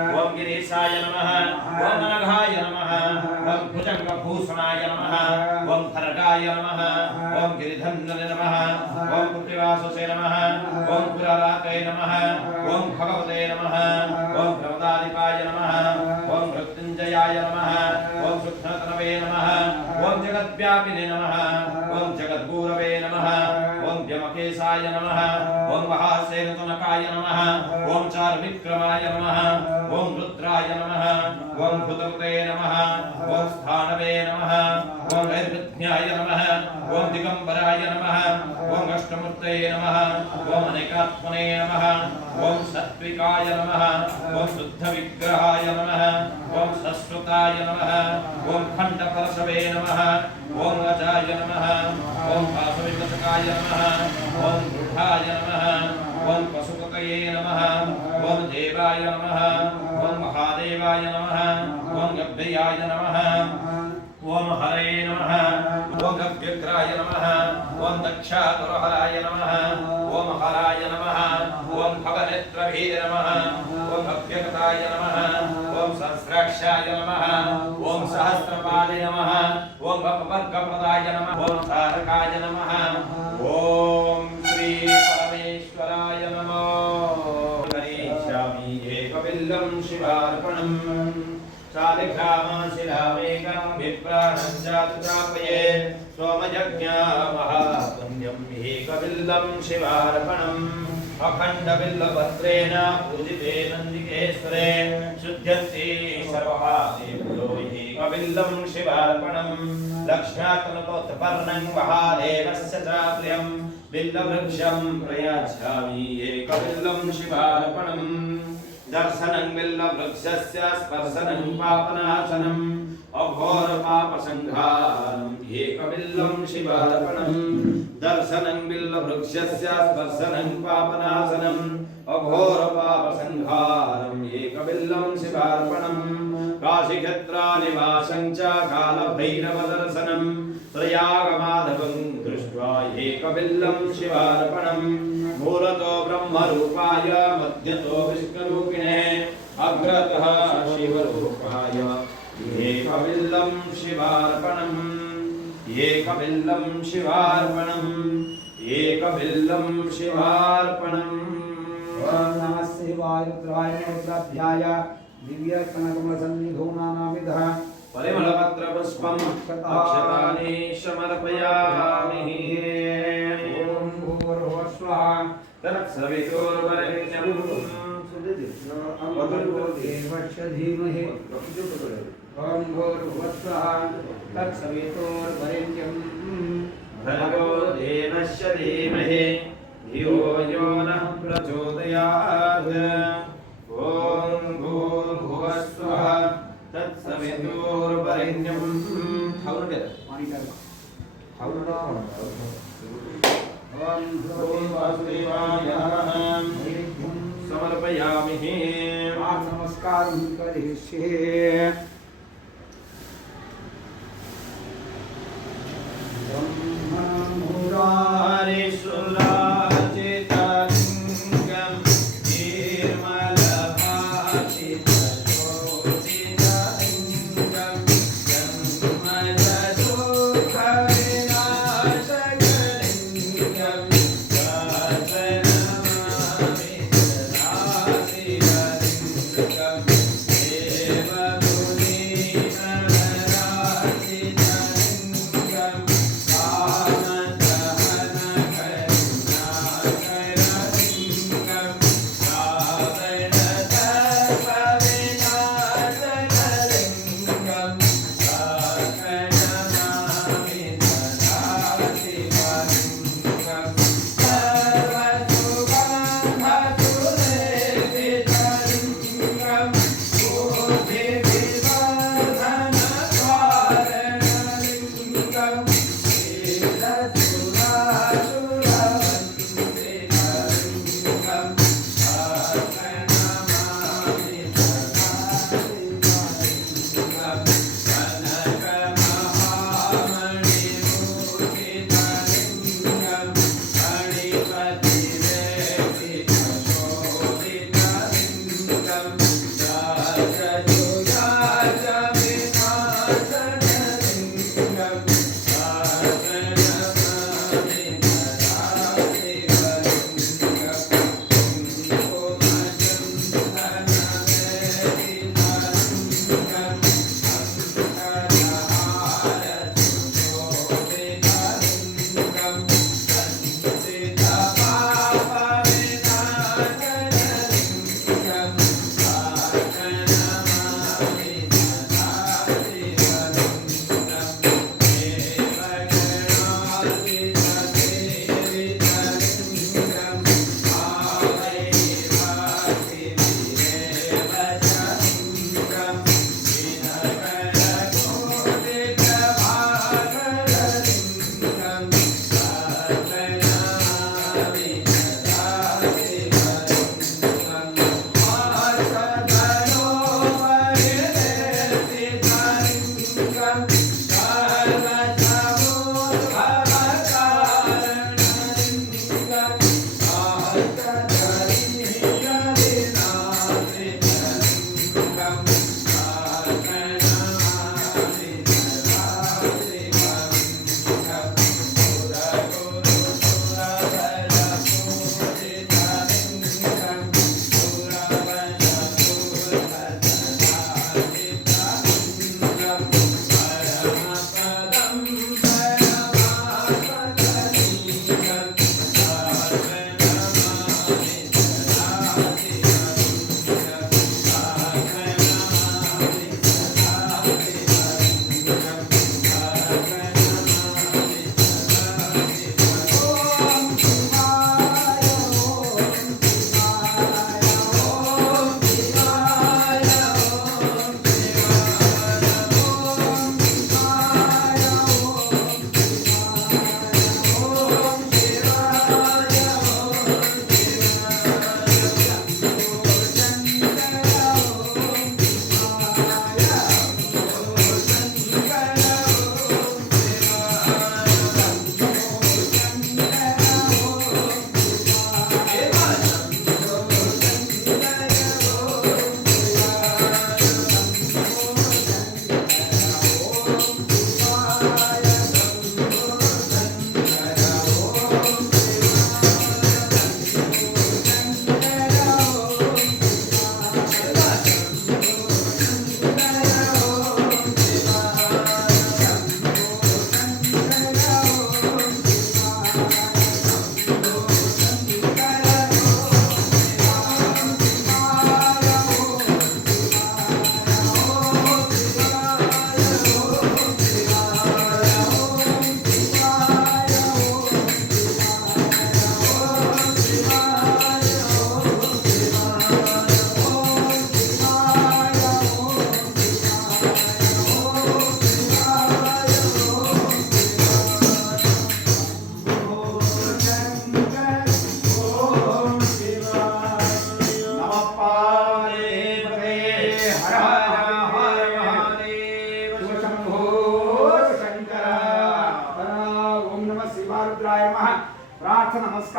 ओम गिरीशाय नमः ओम नरघाय नमः ओम भुजंगभूषणाय नमः ओम खर्गाय नमः ओम गिरिधन्वने नमः ओम पुत्रिवासुसे नमः ओम पुराराते नमः ओम भगवते नमः ओम प्रमदाधिपाय नमः ओम मृत्युंजयाय नमः ओम सूक्ष्मतनवे नमः ओम जगद्व्यापिने नमः ओम जगद्गुरवे नमः ओम व्यमकेशाय नमः ओम महासेनतनकाय नमः ओम चारुविक्रमाय नमः ओम रुद्राय नमः ओम भूतवते नमः ओम स्थानवे नमः ओम वैर्विज्ञाय नमः ओम दिगंबराय नमः ओम अष्टमूर्तये नमः ओम अनेकात्मने नमः ओम सात्विकाय नमः ओम शुद्धविग्रहाय नमः ओम शाश्वताय नमः ओम खंडपरशवे नमः ओम अजाय नमः ओम वासविकटकाय नमः ओम रूढाय नमः ओम पशुपतये नमः ओम देवाय नमः ओम महादेवाय नमः ओम गभीराय नमः ओम हरे नमः ओम गव्यग्राय नमः ओम दक्षातुरहराय नमः ओम हराय नमः ओम भवनेत्रभीर नमः ओम अव्यक्ताय नमः ओम सहस्राक्षाय नमः ओम सहस्रपादे नमः ओम भववर्गप्रदाय नमः ओम तारकाय नमः ओम श्री परमेश्वराय नमः करिष्यामि एकबिल्लं शिवार्पणम् शालिग्रामशिलामेकं विप्राणं जातुत्रापये सोमयज्ञमहापुण्यम् एकबिल्लं शिवार्पणम् अखण्डबिल्लपत्रेण पूजिते नन्दिकेश्वरे शुध्यन्ति सर्वः देवो एकबिल्लं शिवार्पणम् लक्ष्म्यात्मनोत्पर्णं महादेवस्य च प्रियं बिल्लवृक्षं प्रयाच्छामि एकबिल्लं शिवार्पणम् दर्शनं बिल्लवृक्षस्य स्पर्शनं पापनाशनम् अघोरपापसंहारम् एकबिल्लं शिवार्पणम् दर्शनं बिल्लवृक्षस्य स्पर्शनं पापनाशनम् अघोरपापसंहारम् एकबिल्लं शिवार्पणम् काशीक्षेत्रनिवासं च कालभैरवदर्शनं प्रयागमाधवं दृष्ट्वा एकबिल्लं शिवार्पणम् मूलतो ब्रह्मरूपाय मध्यतो विष्णुरूपिणे अग्रतः शिवरूपाय एकबिल्लं शिवार्पणम् एकबिल्लं शिवार्पणम् एकबिल्लं शिवार्पणम् ओम नमः शिवाय रुद्राय रुद्राभ्याय दिव्य कनकमलसन्निधो नानाविधः परिमलपत्रपुष्पम् अक्षतानि समर्पयामि ओम भूर्भुवः स्वः तत्सवितुर्वरेण्यं भर्गो देवस्य धीमहि ओम भूर्भुवः स्वः तत्सवितुर्वरेण्यं भर्गो देवस्य धीमहि धियो यो नः प्रचोदयात् ओम भूर्भुवः स्वः तत्सवितुर्वरेण्यं ओम वासुदेवाय नमः समर्पयामि नमस्कार करिष्ये ब्रह्ममुरारिसुराचितलिङ्गं निर्मलभाषितशोभितलिङ्गं जन्मजदुःखविनाशकलिङ्गं दासनमामि सदाशिवलिङ्गं देवमुनि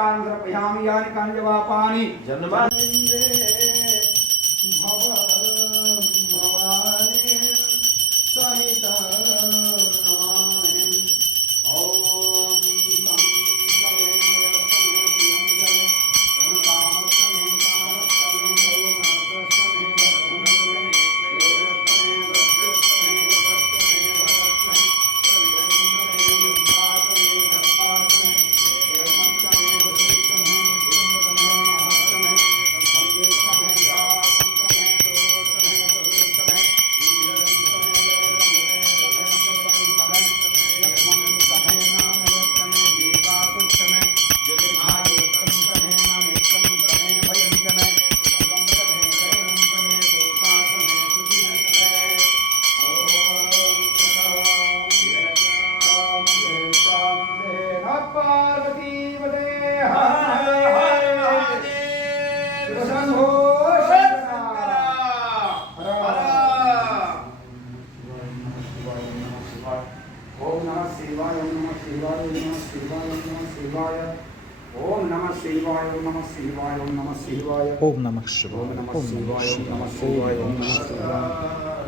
नमस्कारं समर्पयामि यानि कानि च पापानि जन्मा भवानि सहितं नमामि ॐ ओम नमः शिवाय ओम नमः शिवाय ओम नमः शिवाय ओम नमः शिवाय ओम नमः शिवाय ओम नमः शिवाय ओम नमः शिवाय